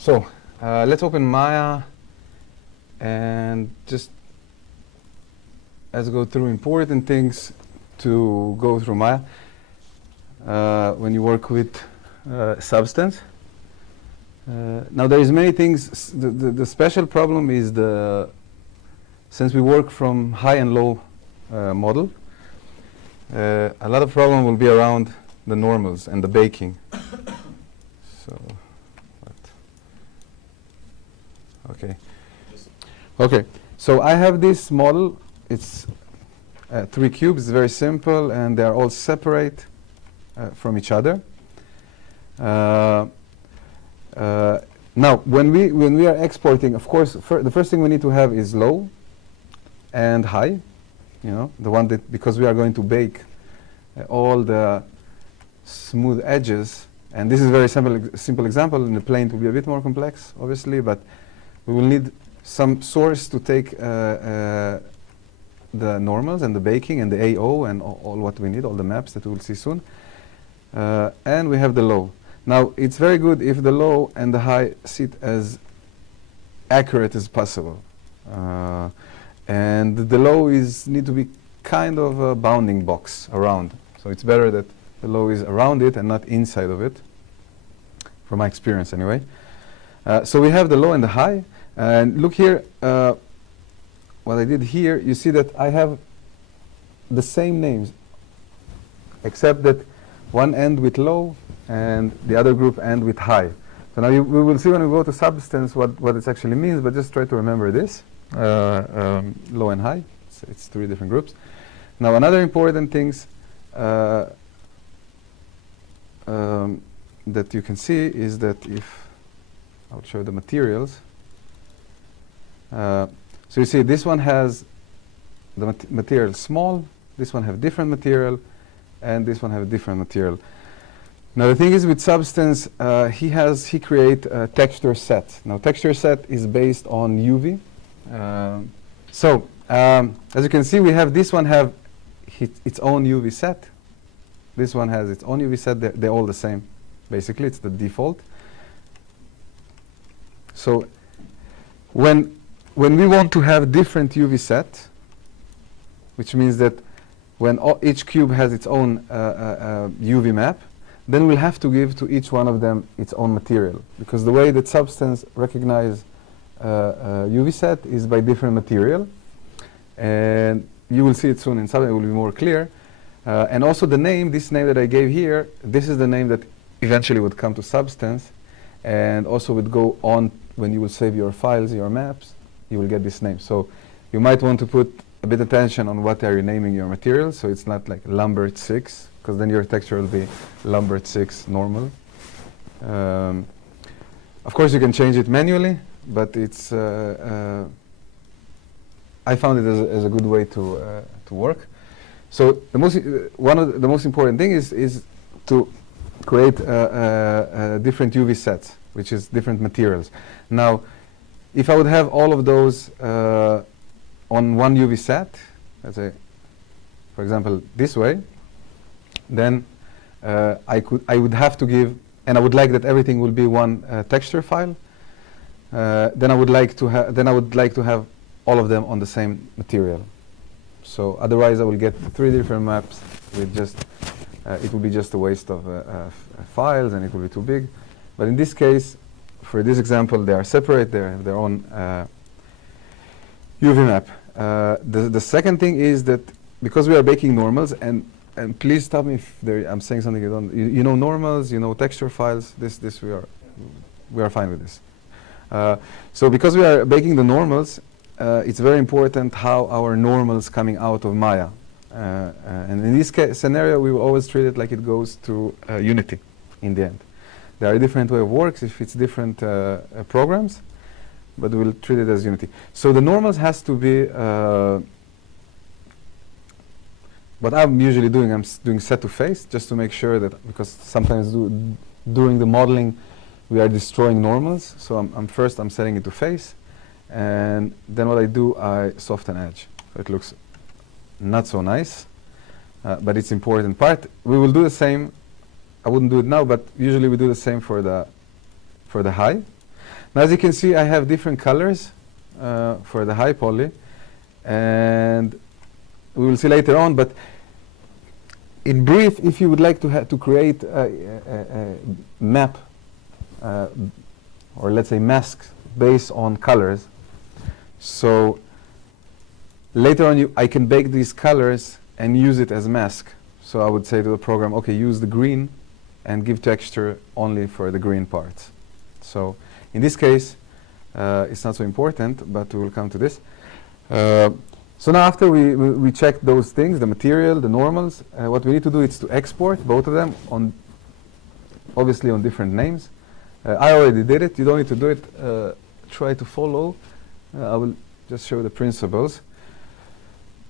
So let's open Maya and just let's go through important things to go through Maya when you work with substance. Now there is many things. The special problem is since we work from high and low model, a lot of problem will be around the normals and the baking. Okay. So I have this model. It's 3 cubes. It's very simple, and they are all separate from each other. Now, when we are exporting, of course, the first thing we need to have is low and high. You know, the one that, because we are going to bake all the smooth edges, and this is a very simple example. In the plane, it will be a bit more complex, obviously, but we will need some source to take the normals and the baking and the AO and all what we need, all the maps that we will see soon. And we have the low. Now, it's very good if the low and the high sit as accurate as possible. And the low need to be kind of a bounding box around. So it's better that the low is around it and not inside of it, from my experience anyway. So we have the low and the high. And look here, what I did here, you see that I have the same names, except that one end with low and the other group end with high. So now we will see when we go to substance what it actually means, but just try to remember this, low and high. It's 3 different groups. Now another important things that you can see is that if I'll show the materials. So you see this one has the material small, this one have different material, and this one have a different material. Now the thing is with substance, he create a texture set. Now texture set is based on UV. As you can see, we have this one have its own UV set. This one has its own UV set. They're all the same. Basically, it's the default. So when we want to have different UV set, which means that when each cube has its own UV map, then we'll have to give to each one of them its own material, because the way that substance recognize UV set is by different material, and you will see it soon in substance. It will be more clear. And also the name, this name that I gave here, this is the name that eventually would come to substance, and also would go on when you will save your files, your maps, you will get this name. So you might want to put a bit of attention on what are you naming your materials, so it's not like Lambert 6, because then your texture will be Lambert 6 normal. Of course you can change it manually, but it's I found it as a good way to work. So one of the most important thing is to create different UV sets, which is different materials. Now, if I would have all of those on one UV set, let's say, for example, this way, then I would have to give, and I would like that everything will be one texture file. Then I would like to have all of them on the same material. So otherwise, I will get 3 different maps with just it will be just a waste of files, and it will be too big. But in this case, for this example, they are separate. They have their own UV map. The second thing is that because we are baking normals, and please stop me if I'm saying something you don't. You know normals, you know texture files. This we are fine with this. So because we are baking the normals, it's very important how our normals coming out of Maya. And in this scenario, we will always treat it like it goes to Unity in the end. There are different way of works if it's different programs, but we'll treat it as Unity. So the normals has to be, what I'm usually doing, I'm doing set to face, just to make sure that, because sometimes during the modeling, we are destroying normals. So I'm setting it to face. And then what I do, I soften edge. So it looks not so nice, but it's important part. We will do the same. I wouldn't do it now, but usually we do the same for the high. Now, as you can see, I have different colors for the high poly, and we will see later on. But in brief, if you would like to create a map, or let's say masks based on colors, so later on I can bake these colors and use it as mask. So I would say to the program, okay, use the green and give texture only for the green parts. So in this case, it's not so important, but we will come to this. So now after we check those things, the material, the normals, what we need to do is to export both of them on, obviously on different names. I already did it. You don't need to do it. Try to follow. I will just show the principles.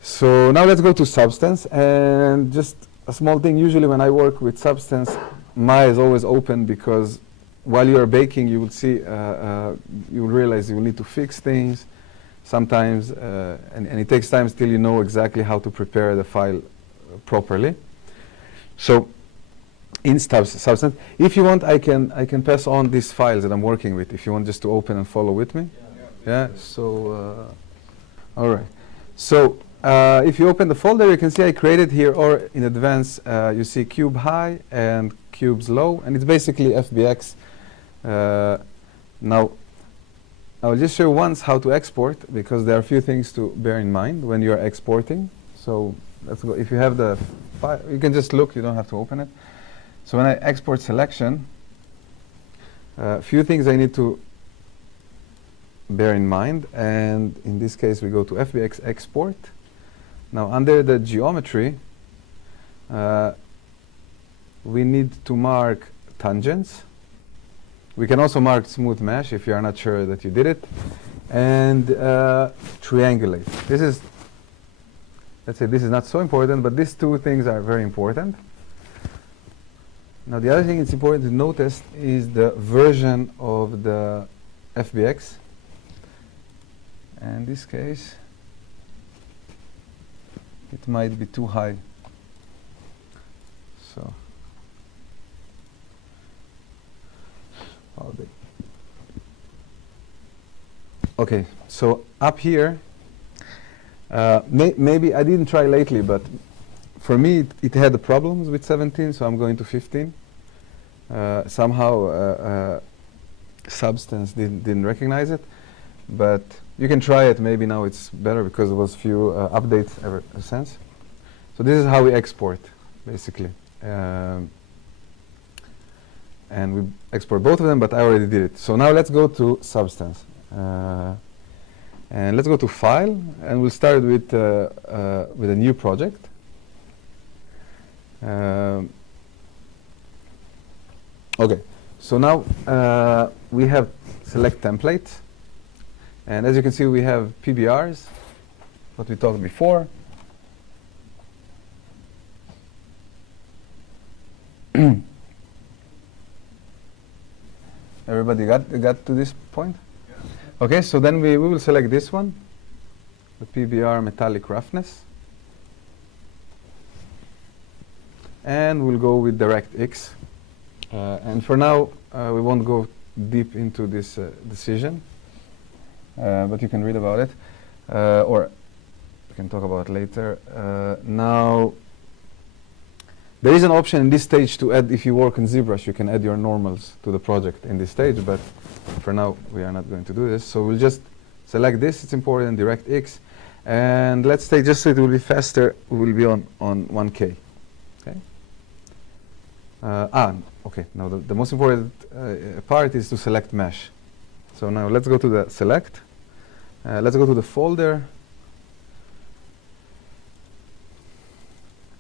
So now let's go to Substance, and just a small thing. Usually when I work with Substance, Maya is always open, because while you are baking, you will see, you will realize you will need to fix things sometimes, and it takes time till you know exactly how to prepare the file properly. So in Substance, if you want, I can pass on these files that I'm working with, if you want just to open and follow with me. Yeah, so all right. So if you open the folder, you can see I created here, or in advance, you see cube high and cubes low, and it's basically FBX. Now, I will just show once how to export, because there are a few things to bear in mind when you are exporting. So let's go. If you have the file, you can just look, you don't have to open it. So when I export selection, a few things I need to bear in mind, and in this case we go to FBX export. Now under the geometry, we need to mark tangents. We can also mark smooth mesh if you are not sure that you did it, and triangulate. This is, let's say this is not so important, but these two things are very important. Now the other thing it's important to notice is the version of the FBX. And in this case, it might be too high. So, okay, so up here, maybe I didn't try lately, but for me it had the problems with 17, so I'm going to 15. Somehow Substance didn't recognize it, but you can try it. Maybe now it's better, because there was few updates ever since. So this is how we export, basically. And we export both of them, but I already did it. So now let's go to Substance. And let's go to File, and we'll start with a new project. Okay, so now we have select template. And as you can see, we have PBRs, what we talked before. Everybody got to this point? Yeah. Okay, so then we will select this one, the PBR metallic roughness. And we'll go with DirectX. And for now, we won't go deep into this decision. But you can read about it, or we can talk about it later. Now, there is an option in this stage to add, if you work in ZBrush, you can add your normals to the project in this stage, but for now, we are not going to do this. So we'll just select this, it's important, DirectX, and let's say, just so it will be faster, we will be on 1K. Okay. Okay, now the most important part is to select mesh. So now let's go to the select. Let's go to the folder.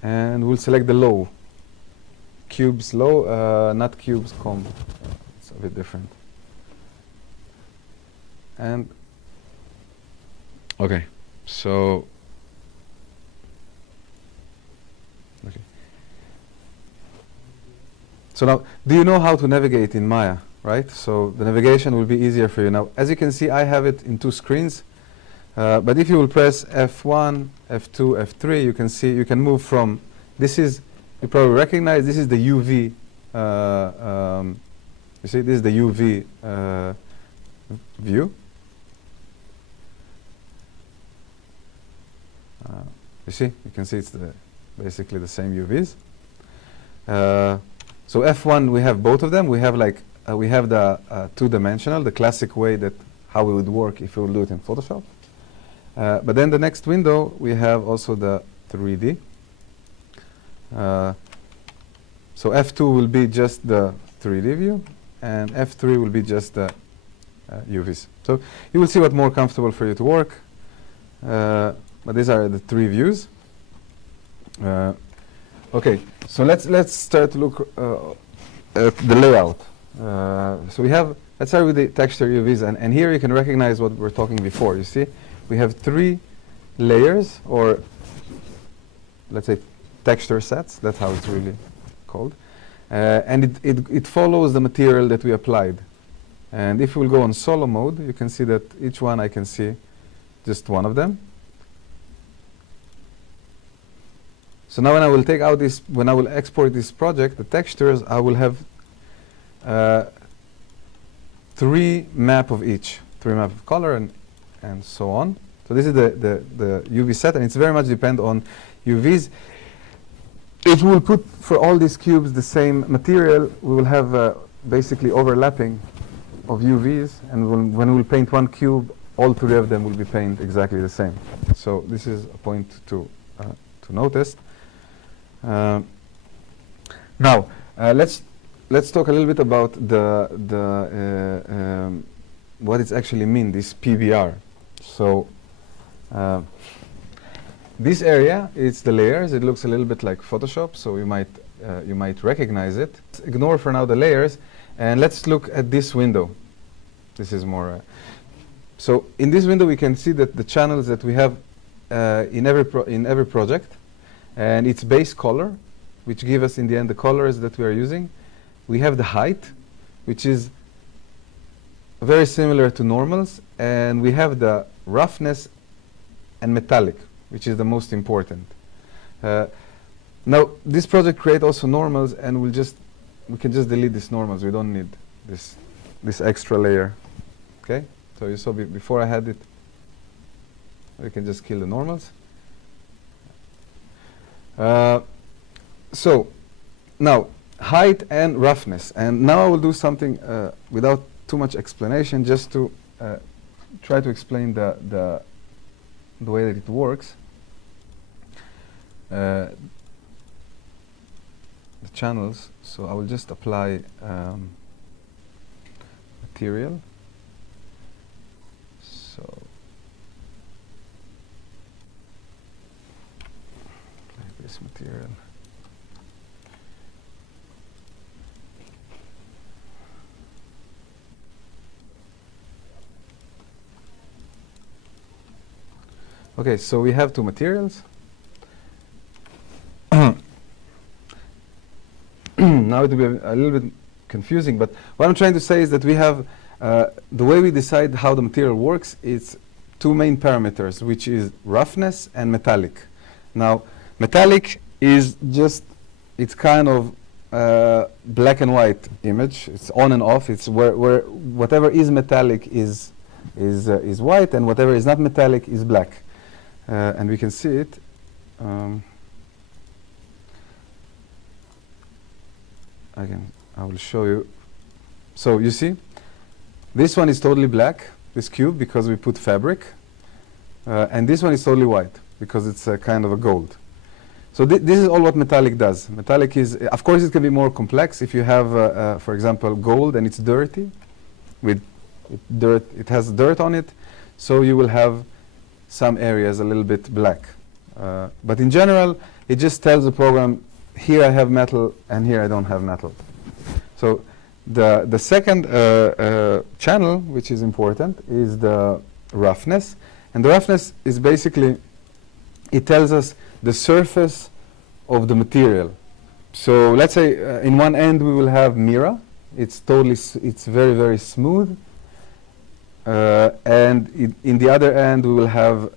And we'll select the low. Cubes low, not cubes com. It's a bit different. And, okay, so, okay. So now, do you know how to navigate in Maya? Right, so the navigation will be easier for you. Now, as you can see, I have it in two screens, but if you will press F1, F2, F3, you can see, you can move from, this is, you probably recognize, this is the UV, you see, this is the UV view. You see, you can see it's basically the same UVs. So F1, we have both of them. We have like we have the two-dimensional, the classic way that how it would work if we would do it in Photoshop. But then the next window, we have also the 3D. So F2 will be just the 3D view, and F3 will be just the UVs. So you will see what's more comfortable for you to work. But these are the three views. Okay, so let's start to look at the layout. So we have, let's start with the texture UVs, and here you can recognize what we were talking before. You see, we have 3 layers, or let's say texture sets. That's how it's really called. And it follows the material that we applied. And if we'll go on solo mode, you can see that each one I can see just one of them. So now when I will take out this, when I will export this project, the textures, I will have 3 map of each, 3 map of color and so on. So this is the UV set, and it's very much depend on UVs. If we will put for all these cubes the same material, we will have basically overlapping of UVs, and when we will paint one cube, all 3 of them will be painted exactly the same. So this is a point to notice. Now, let's talk a little bit about what it actually means, this PBR. So this area, it's the layers. It looks a little bit like Photoshop, so you might recognize it. Let's ignore for now the layers, and let's look at this window. This is more. So in this window, we can see that the channels that we have in every project, and its base color, which give us in the end the colors that we are using. We have the height, which is very similar to normals, and we have the roughness and metallic, which is the most important. Now this project create also normals, and we can just delete these normals. We don't need this extra layer. Okay, so you saw before I had it. We can just kill the normals. So now height and roughness, and now I will do something without too much explanation, just to try to explain the way that it works. The channels. So I will just apply material. So this material. Okay, so we have 2 materials. Now it will be a little bit confusing, but what I'm trying to say is that we have the way we decide how the material works. It's 2 main parameters, which is roughness and metallic. Now, metallic is just, it's kind of black and white image. It's on and off. It's where whatever is metallic is white, and whatever is not metallic is black. And we can see it. I will show you. So you see, this one is totally black, this cube, because we put fabric. And this one is totally white, because it's a kind of a gold. So this is all what metallic does. Metallic is, of course, it can be more complex if you have, for example, gold and it's dirty, with dirt. It has dirt on it, so you will have some areas a little bit black. But in general, it just tells the program, here I have metal and here I don't have metal. So the second channel, which is important, is the roughness. And the roughness is basically, it tells us the surface of the material. So let's say in one end we will have Mira. It's totally, it's very, very smooth. And in the other end we will have,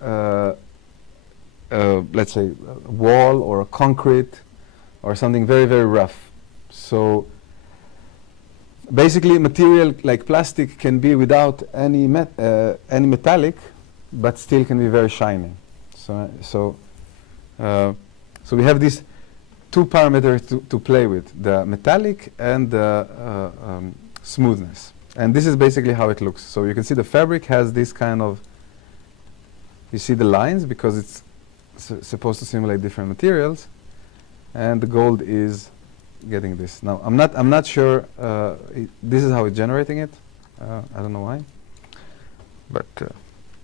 let's say, a wall or a concrete or something very, very rough. So basically material like plastic can be without any metallic, but still can be very shiny. So we have these two parameters to play with: the metallic and the smoothness. And this is basically how it looks. So you can see the fabric has this kind of, you see the lines because it's supposed to simulate different materials, and the gold is getting this. Now I'm not sure. This is how it's generating it. I don't know why, but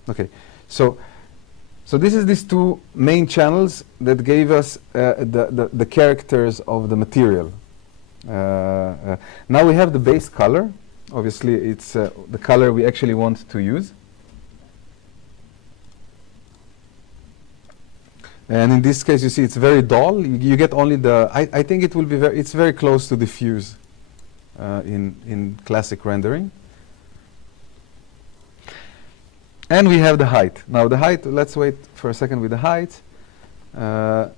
okay. So this is these two main channels that gave us the characters of the material. Now we have the base color. Obviously, it's the color we actually want to use. And in this case, you see it's very dull. You get only the, I think it will be it's very close to diffuse in classic rendering. And we have the height. Now the height, let's wait for a second with the height. The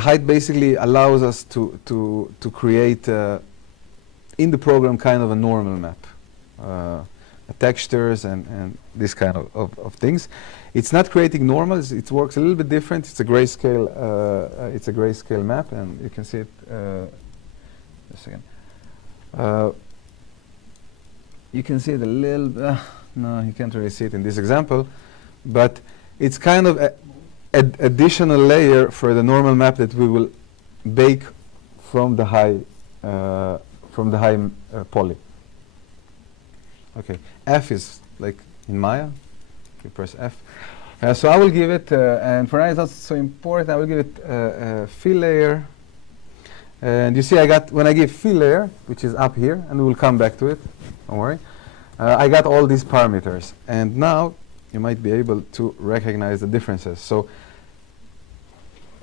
height basically allows us to create in the program kind of a normal map. Textures and this kind of things. It's not creating normals. It works a little bit different. It's a grayscale. It's a grayscale map, and you can see it. Just a second. You can see it a little. No, you can't really see it in this example, but it's kind of an additional layer for the normal map that we will bake from the high poly. Okay, F is like in Maya. You press F. So I will give it, and for now it's not so important, I will give it a fill layer. And you see I got, when I give fill layer, which is up here, and we will come back to it, don't worry, I got all these parameters. And now you might be able to recognize the differences. So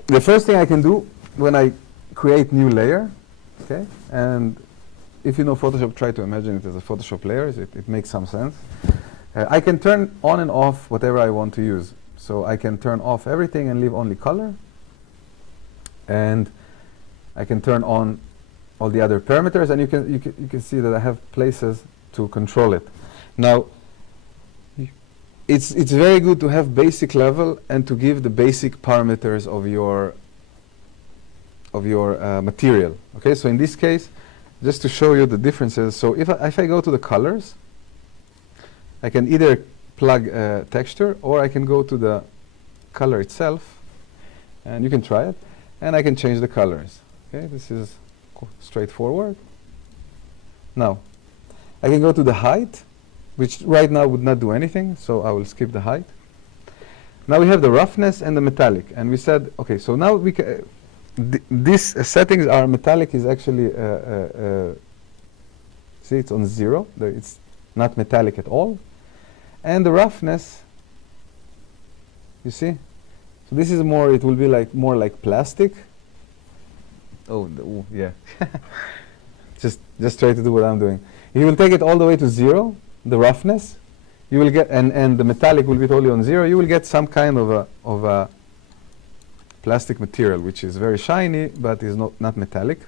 the first thing I can do when I create new layer, okay, and if you know Photoshop, try to imagine it as a Photoshop layer. It makes some sense. I can turn on and off whatever I want to use. So I can turn off everything and leave only color. And I can turn on all the other parameters, and you can see that I have places to control it. Now, it's very good to have basic level and to give the basic parameters of your material. Okay, so in this case, just to show you the differences. So if I go to the colors, I can either plug texture, or I can go to the color itself, and you can try it, and I can change the colors. Okay, this is straightforward. Now, I can go to the height, which right now would not do anything, so I will skip the height. Now we have the roughness and the metallic, and we said, okay, so now we can. These settings are metallic is actually see, it's on 0. It's not metallic at all. And the roughness, you see, so this is more, it will be like more like plastic. Oh, yeah. just try to do what I'm doing. If you will take it all the way to 0, the roughness, you will get, and the metallic will be totally on 0, you will get some kind of a plastic material, which is very shiny, but is not metallic.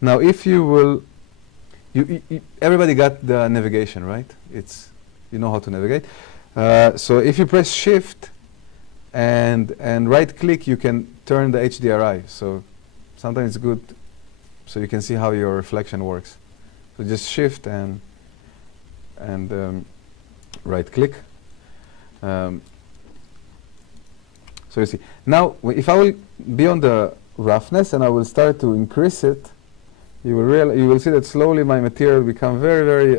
Now, if you will, everybody got the navigation, right? You know how to navigate. So if you press Shift and right click, you can turn the HDRI. So sometimes it's good, so you can see how your reflection works. So just Shift and right click. So you see, now if I will be on the roughness and I will start to increase it, you will see that slowly my material become very,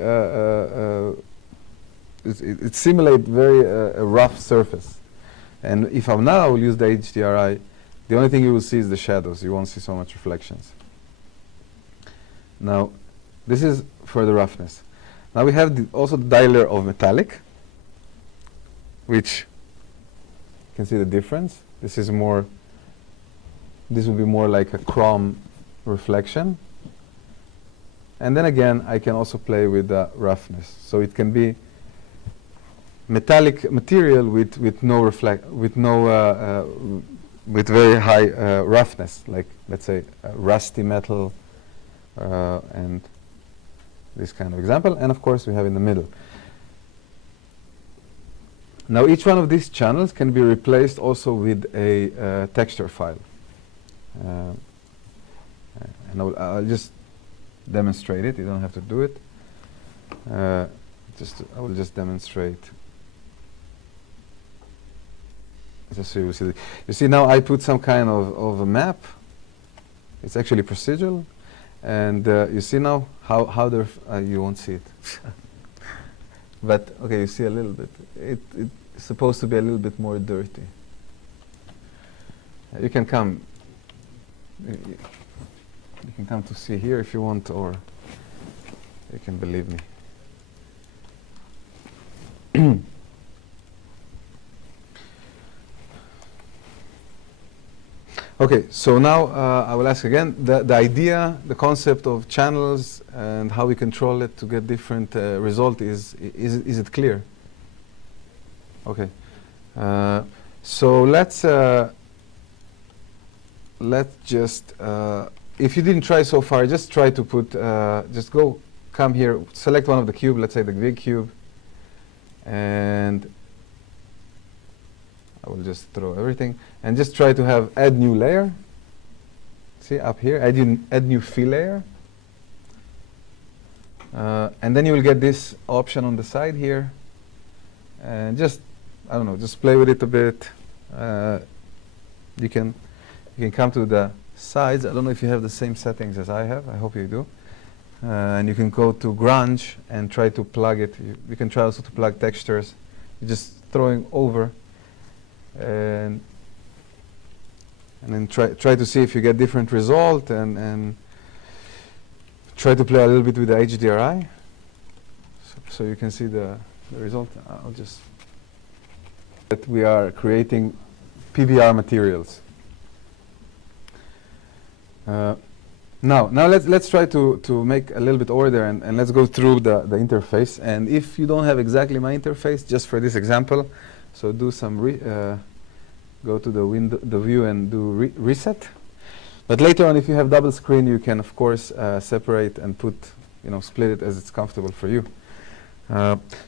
it simulates very a rough surface. And if I will use the HDRI, the only thing you will see is the shadows. You won't see so much reflections. Now, this is for the roughness. Now we have also the dialer of metallic, which you can see the difference. This will be more like a chrome reflection. And then again, I can also play with the roughness. So it can be metallic material with very high roughness, like let's say rusty metal and this kind of example, and of course we have in the middle. Now each one of these channels can be replaced also with a texture file. And I'll just demonstrate it. You don't have to do it. I will just demonstrate. Just so you will see. You see now I put some kind of a map. It's actually procedural, and you see now how you won't see it. But okay, you see a little bit. It's supposed to be a little bit more dirty. You can come. You can come to see here if you want, or you can believe me. Okay, so now I will ask again, the idea, the concept of channels and how we control it to get different result is it clear? Okay, so let's just, if you didn't try so far, just try to put, come here, select one of the cube, let's say the big cube, and I will just throw everything and just try to have add new layer. See up here, add new fill layer. And then you will get this option on the side here. And just, I don't know, just play with it a bit. You can come to the sides. I don't know if you have the same settings as I have. I hope you do. And you can go to grunge and try to plug it. You can try also to plug textures. You're just throwing over. And then try to see if you get different result, and try to play a little bit with the HDRI, so you can see the result. I'll just that we are creating PBR materials. Now let's try to make a little bit order, and let's go through the interface. And if you don't have exactly my interface, just for this example. So do some go to the window, the view, and do reset. But later on, if you have double screen, you can of course separate and put, split it as it's comfortable for you.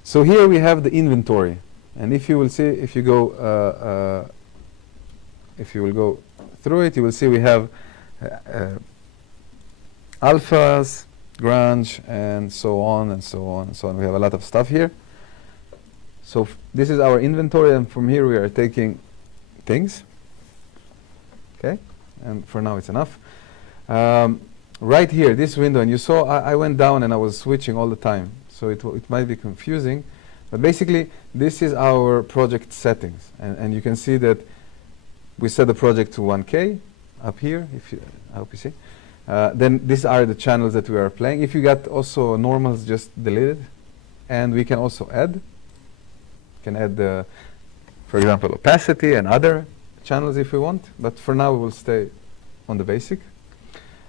So here we have the inventory, and if you will see, if you will go through it, you will see we have alphas, grunge, and so on and so on and so on. We have a lot of stuff here. So this is our inventory, and from here we are taking things. Okay, and for now it's enough. Right here, this window, and you saw I went down and I was switching all the time, so it might be confusing, but basically this is our project settings, and you can see that we set the project to 1K up here. I hope you see. Then these are the channels that we are playing. If you got also normals, just delete it, and we can also add. Can add, for example, opacity and other channels if we want, but for now we will stay on the basic.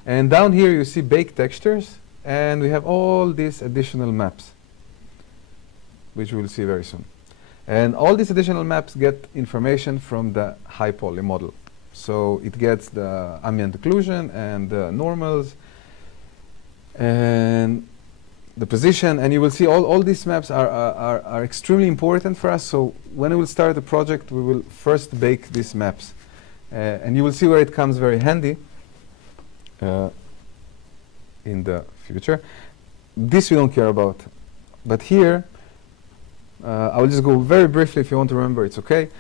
And down here you see bake textures, and we have all these additional maps, which we will see very soon. And all these additional maps get information from the high poly model. So it gets the ambient occlusion and the normals and the position, and you will see all these maps are extremely important for us. So when we will start the project, we will first bake these maps, and you will see where it comes very handy in the future. This we don't care about, but here I will just go very briefly. If you want to remember, it's okay.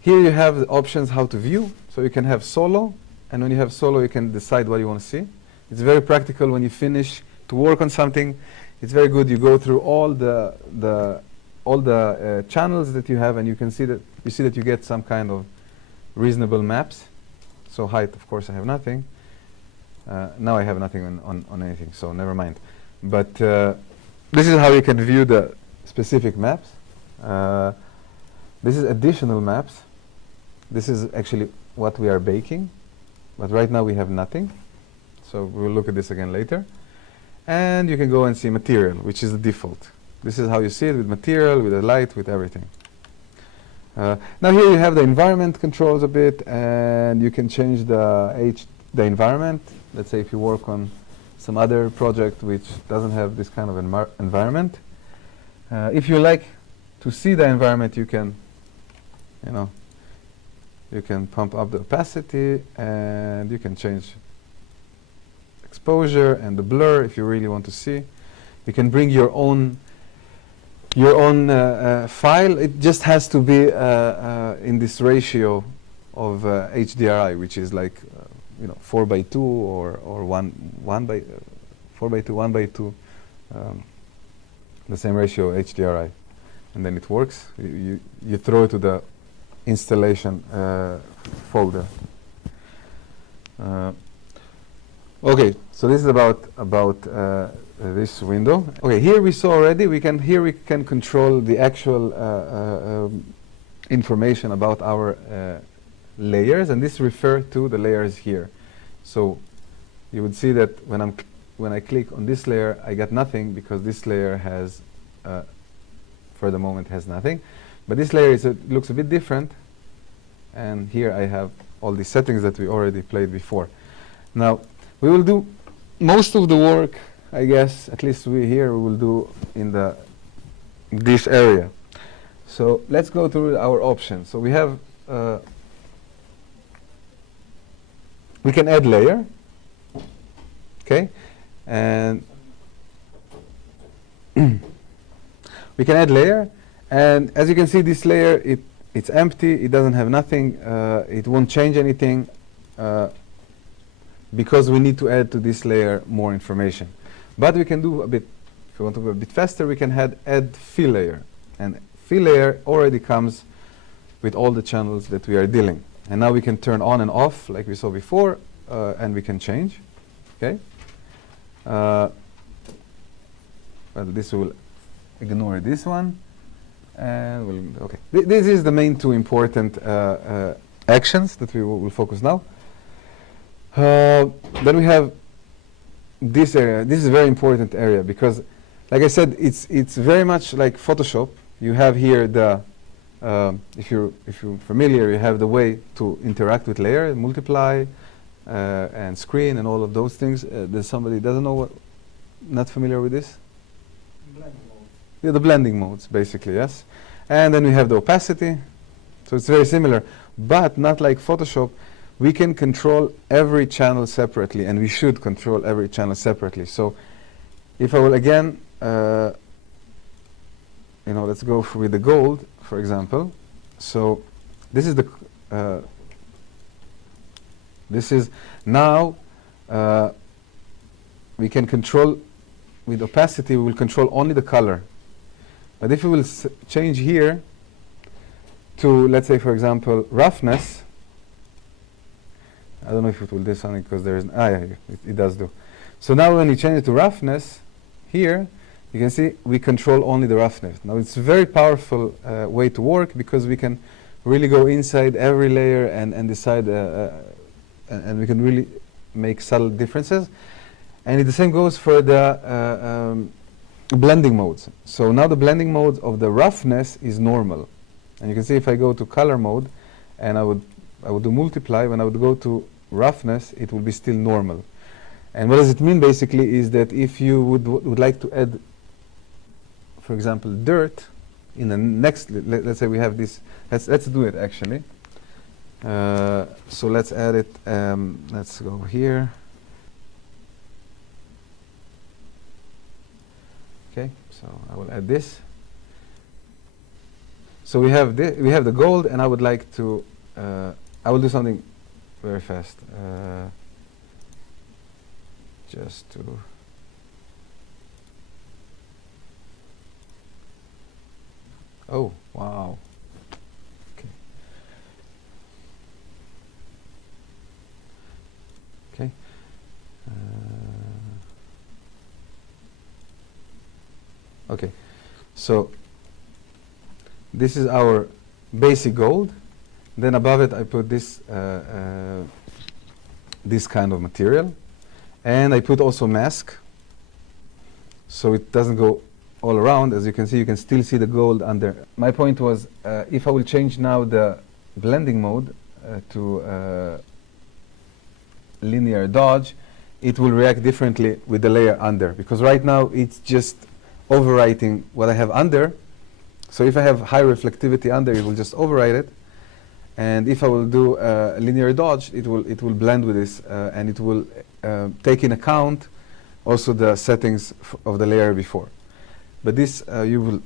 Here you have the options how to view, so you can have solo, and when you have solo, you can decide what you want to see. It's very practical when you finish to work on something. It's very good. You go through all the channels that you have, and you can see that you get some kind of reasonable maps. So height, of course, I have nothing. Now I have nothing on anything, so never mind. But this is how you can view the specific maps. This is additional maps. This is actually what we are baking, but right now we have nothing. So we'll look at this again later. And you can go and see material, which is the default. This is how you see it with material, with the light, with everything. Now here you have the environment controls a bit, and you can change the environment. Let's say if you work on some other project which doesn't have this kind of environment. If you like to see the environment, you can, you can pump up the opacity, and you can change exposure and the blur if you really want to see. You can bring your own file. It just has to be in this ratio of hdri, which is like 4:2 or 1 by 4:2, 1:2, the same ratio hdri, and then it works. You throw it to the installation folder. Okay, so this is about this window. Okay, here we saw already. We can control the actual information about our layers, and this refers to the layers here. So you would see that when I click on this layer, I get nothing because this layer has, for the moment, has nothing. But this layer looks a bit different, and here I have all the settings that we already played before. Now we will do most of the work, I guess. At least we will do in this area. So let's go through our options. So we have. We can add layer, okay, and we can add layer, and as you can see, this layer it's empty. It doesn't have nothing. It won't change anything because we need to add to this layer more information. But we can do a bit. If you want to go a bit faster, we can add fill layer, and fill layer already comes with all the channels that we are dealing. And now we can turn on and off like we saw before, and we can change. Okay. Well, this will ignore this one, and okay. This is the main two important actions that we will focus now. Then we have this area. This is a very important area because, like I said, it's very much like Photoshop. You have here the if you're familiar, you have the way to interact with layer, multiply, and screen, and all of those things. There's somebody doesn't know not familiar with this? Blending mode. Yeah, the blending modes, basically, yes. And then we have the opacity. So it's very similar, but not like Photoshop. We can control every channel separately, and we should control every channel separately. So if I will again, let's go with the gold, for example. So this is this is now we can control with opacity. We will control only the color. But if we will change here to, let's say, for example, roughness. I don't know if it will do something because there is it does do. So now when you change it to roughness here, you can see we control only the roughness. Now it's a very powerful way to work because we can really go inside every layer and decide, and we can really make subtle differences. And the same goes for the blending modes. So now the blending mode of the roughness is normal. And you can see if I go to color mode and I would do multiply, when I would go to roughness, it will be still normal. And what does it mean basically is that if you would like to add, for example, dirt in the next, let's say we have this, let's do it actually. So let's add it, let's go here. Okay, so I will add this. So we have the gold, and I would like to, I will do something very fast. Just to oh wow, okay, okay. Okay, so this is our basic gold. Then above it I put this this kind of material, and I put also mask, so it doesn't go all around. As you can see, you can still see the gold under. My point was, if I will change now the blending mode to linear dodge, it will react differently with the layer under, because right now it's just overwriting what I have under. So if I have high reflectivity under, it will just overwrite it. And if I will do a linear dodge, it will blend with this, and it will take in account also the settings of the layer before. But this you will.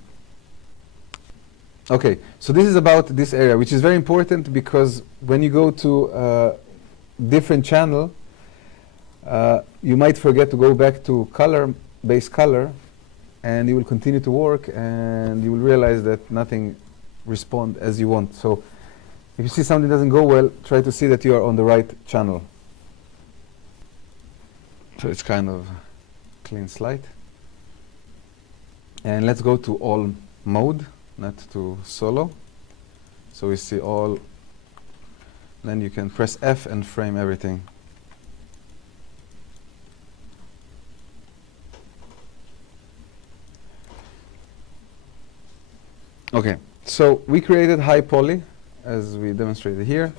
Okay, so this is about this area, which is very important, because when you go to different channel, you might forget to go back to base color, and you will continue to work, and you will realize that nothing responds as you want. So if you see something doesn't go well, try to see that you are on the right channel. So it's kind of clean slide. And let's go to all mode, not to solo. So we see all. Then you can press F and frame everything. Okay, so we created high poly, as we demonstrated here.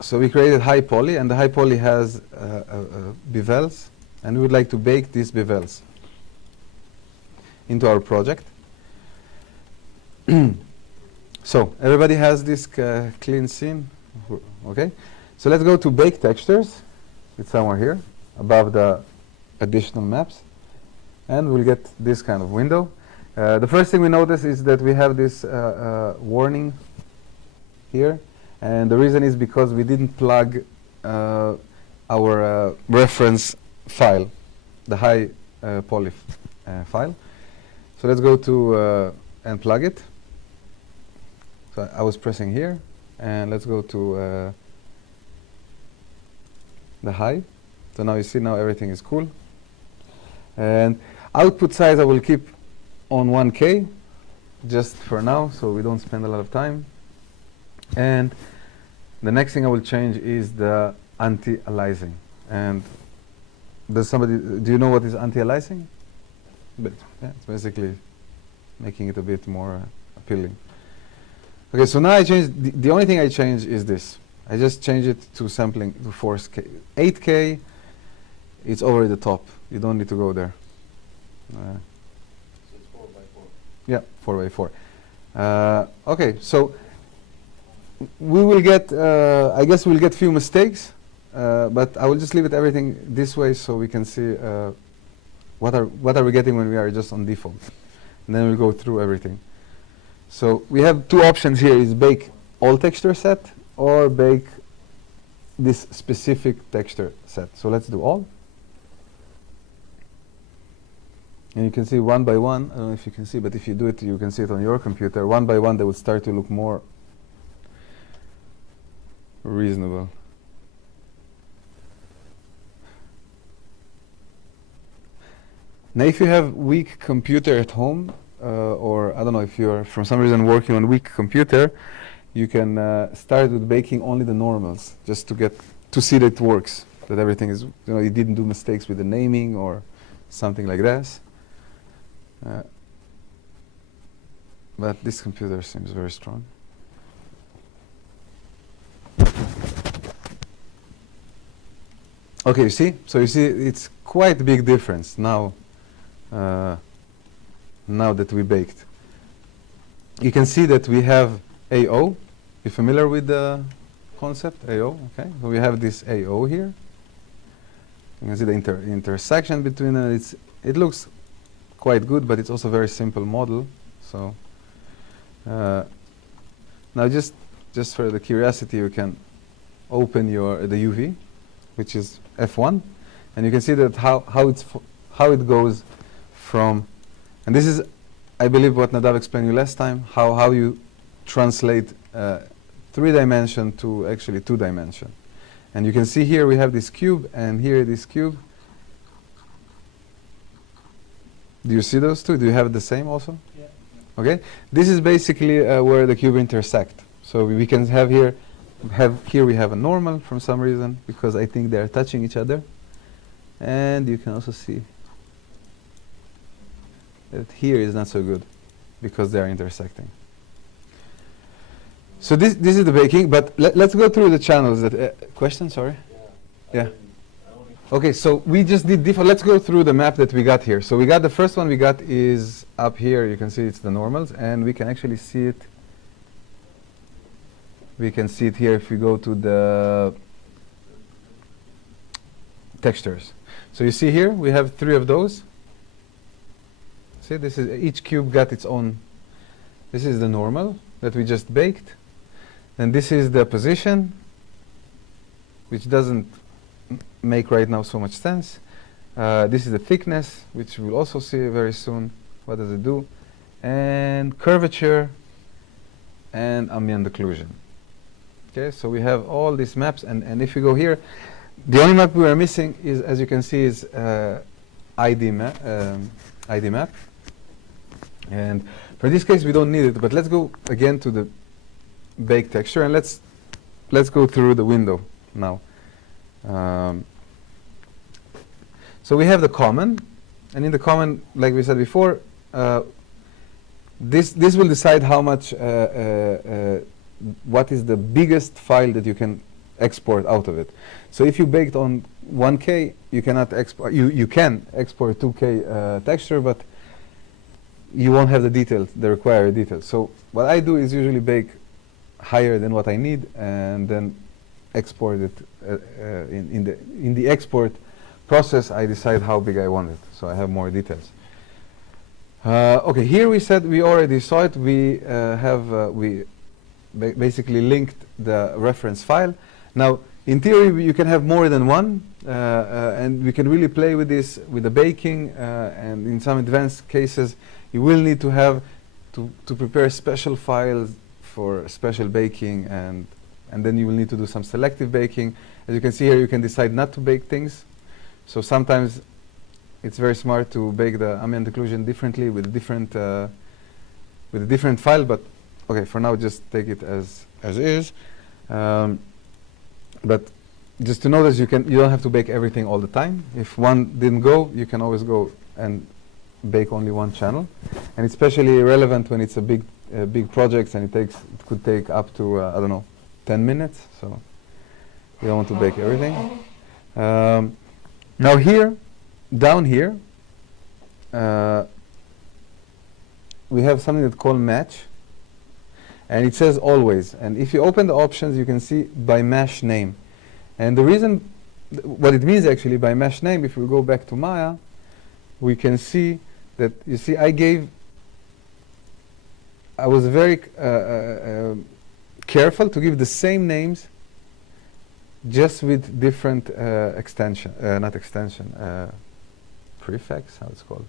So we created high poly, and the high poly has bevels, and we would like to bake these bevels into our project. So everybody has this clean scene, okay? So let's go to bake textures. It's somewhere here above the additional maps, and we'll get this kind of window. The first thing we notice is that we have this warning here, and the reason is because we didn't plug our reference file, the high poly file. So let's go to and plug it. So I was pressing here, and let's go to the high. So now you see, now everything is cool. And output size I will keep on 1K just for now, so we don't spend a lot of time. And the next thing I will change is the anti-aliasing. And does somebody, do you know what is anti-aliasing? But yeah, it's basically making it a bit more appealing. Okay, so now I changed, the only thing I changed is this. I just changed it to sampling to 4K. 8K, it's over the top. You don't need to go there. So it's 4x4. Yeah, 4x4. Okay, so we will get, I guess we'll get few mistakes, but I will just leave it everything this way so we can see what are we getting when we are just on default. And then we'll go through everything. So we have two options here, is bake all texture set or bake this specific texture set. So let's do all. And you can see one by one, I don't know if you can see, but if you do it, you can see it on your computer. One by one, they will start to look more reasonable. Now, if you have weak computer at home, or I don't know, if you're from some reason working on a weak computer, you can start with baking only the normals, just to see that it works, that everything is, you didn't do mistakes with the naming or something like this. But this computer seems very strong. Okay, you see? So you see, it's quite a big difference now. Now that we baked, you can see that we have AO. You familiar with the concept AO? Okay, so we have this AO here. You can see the intersection between it looks quite good, but it's also a very simple model. So now just for the curiosity, you can open the UV, which is F1, and you can see that how it goes from, and this is, I believe, what Nadav explained you last time, how you translate 3-dimension to actually 2-dimension. And you can see here we have this cube, and here this cube. Do you see those two? Do you have the same also? Yeah. Okay. This is basically where the cube intersect. So we can have here we have a normal from some reason, because I think they are touching each other. And you can also see that here is not so good because they are intersecting. So this is the baking, but let's go through the channels. That question, sorry. Yeah. Okay, so we just did different. Let's go through the map that we got here. So we got the first one we got is up here. You can see it's the normals, and we can actually see it. We can see it here if we go to the textures. So you see here we have 3 of those. See, this is each cube got its own. This is the normal that we just baked, and this is the position, which doesn't make right now so much sense. This is the thickness, which we'll also see very soon. What does it do? And curvature and ambient occlusion. Okay, so we have all these maps, and if you go here, the only map we are missing is, as you can see, is ID map. And for this case, we don't need it. But let's go again to the bake texture, and let's go through the window now. So we have the common, and in the common, like we said before, this will decide how much, what is the biggest file that you can export out of it. So if you baked on 1K, you cannot export. You can export 2K texture, but you won't have the details, the required details. So what I do is usually bake higher than what I need, and then export it. In the export process, I decide how big I want it, so I have more details. Okay, here we said we already saw it. We basically linked the reference file. Now, in theory, you can have more than one, and we can really play with this, with the baking, and in some advanced cases, you will need to have to prepare special files for special baking, and then you will need to do some selective baking. As you can see here, you can decide not to bake things. So sometimes it's very smart to bake the ambient occlusion differently with a different file, but okay, for now just take it as is. But just to notice, you don't have to bake everything all the time. If one didn't go, you can always go and bake only one channel, and it's especially relevant when it's a big project, and it could take up to I don't know, 10 minutes. So you don't want to bake everything. Now here, down here, we have something that's called match, and it says always. And if you open the options, you can see by mesh name. And the reason, what it means actually by mesh name, if we go back to Maya, we can see that, you see, I was very careful to give the same names, just with different prefix, how it's called.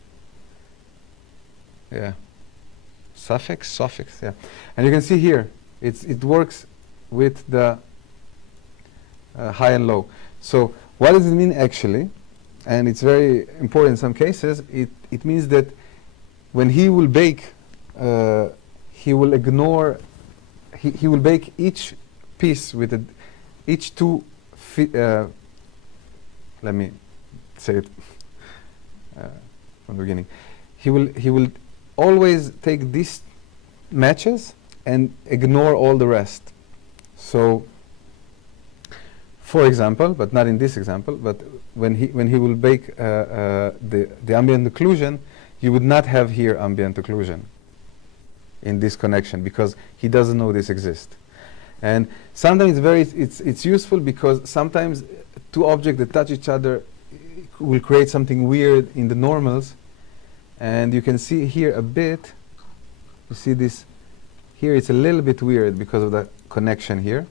Yeah. Suffix, yeah. And you can see here, it works with the high and low. So what does it mean actually? And it's very important in some cases. It means that when he will bake, he will ignore, he will bake each piece with each two, let me say it from the beginning. He will always take these matches and ignore all the rest. So, for example, but not in this example, but when he will bake the ambient occlusion, you would not have here ambient occlusion in this connection, because he doesn't know this exists. And sometimes it's useful, because sometimes two objects that touch each other will create something weird in the normals. And you can see here a bit, you see this, here it's a little bit weird because of the connection here.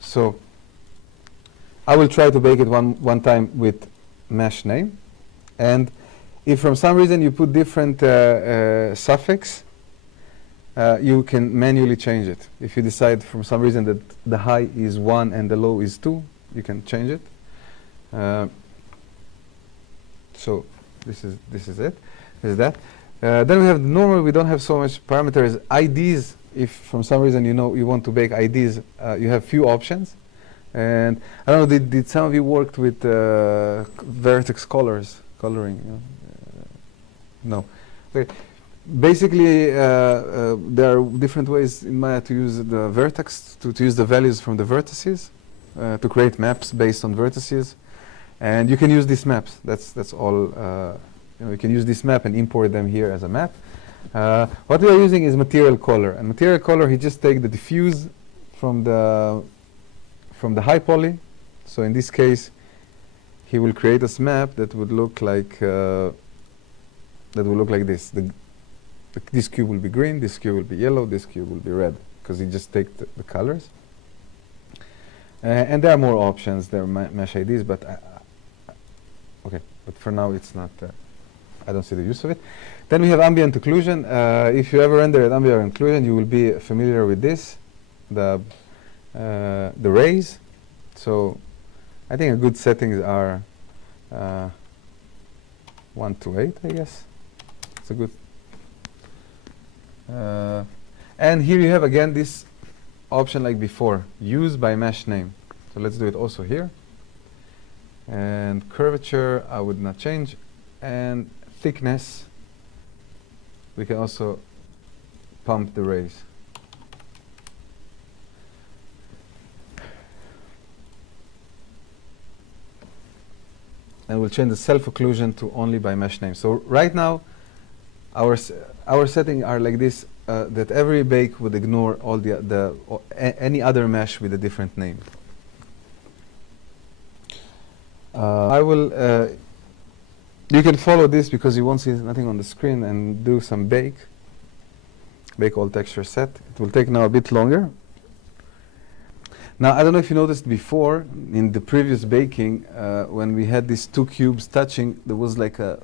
So I will try to bake it one time with mesh name. And if from some reason you put different suffix, you can manually change it. If you decide from some reason that the high is 1 and the low is 2, you can change it. So this is it. This is that. Then we have normal. We don't have so much parameters. IDs. If from some reason you want to bake IDs, you have few options. And I don't know. Did some of you worked with vertex coloring? No. Okay. basically, there are different ways in Maya to use the vertex, to use the values from the vertices, to create maps based on vertices. And you can use these maps. That's all. You can use this map and import them here as a map. What we are using is material color. And material color, he just take the diffuse from the high poly. So in this case, he will create a map that would look like this. This cube will be green, this cube will be yellow, this cube will be red, because he just take the colors. And there are more options. There are mesh IDs, but okay. But for now, it's not. I don't see the use of it. Then we have ambient occlusion. If you ever render at ambient occlusion, you will be familiar with this, the rays. So I think a good settings are 1 to 8, I guess. It's a good. And here you have again this option like before, use by mesh name. So let's do it also here. And curvature, I would not change. And thickness, we can also pump the rays. And we'll change the self-occlusion to only by mesh name. So right now, our settings are like this, that every bake would ignore all any other mesh with a different name. I will. You can follow this because you won't see nothing on the screen, and do some bake all texture set. It will take now a bit longer. Now, I don't know if you noticed before, in the previous baking, when we had these two cubes touching, there was like a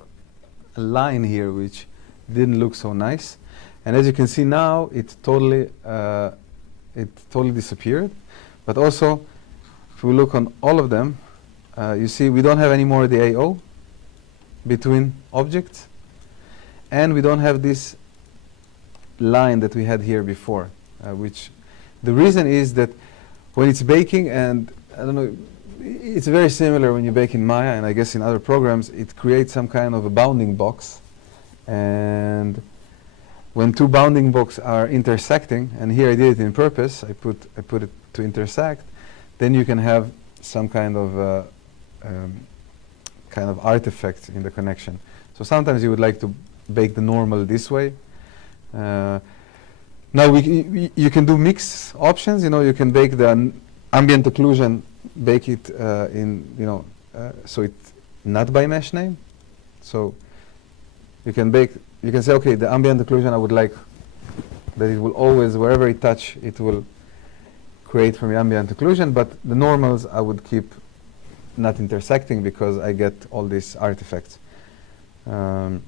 line here which didn't look so nice. And as you can see now, it totally disappeared. But also, if we look on all of them, you see we don't have anymore the AO between objects, and we don't have this line that we had here before, which the reason is that when it's baking, and I don't know, it's very similar when you bake in Maya, and I guess in other programs, it creates some kind of a bounding box. And when two bounding boxes are intersecting, and here I did it in purpose, I put it to intersect, then you can have some kind of artifact in the connection. So sometimes you would like to bake the normal this way. Now you can do mix options. You can bake the ambient occlusion, bake it so it's not by mesh name. So you can say, okay, the ambient occlusion I would like that it will always, wherever it touch, it will create from the ambient occlusion, but the normals I would keep not intersecting because I get all these artifacts. And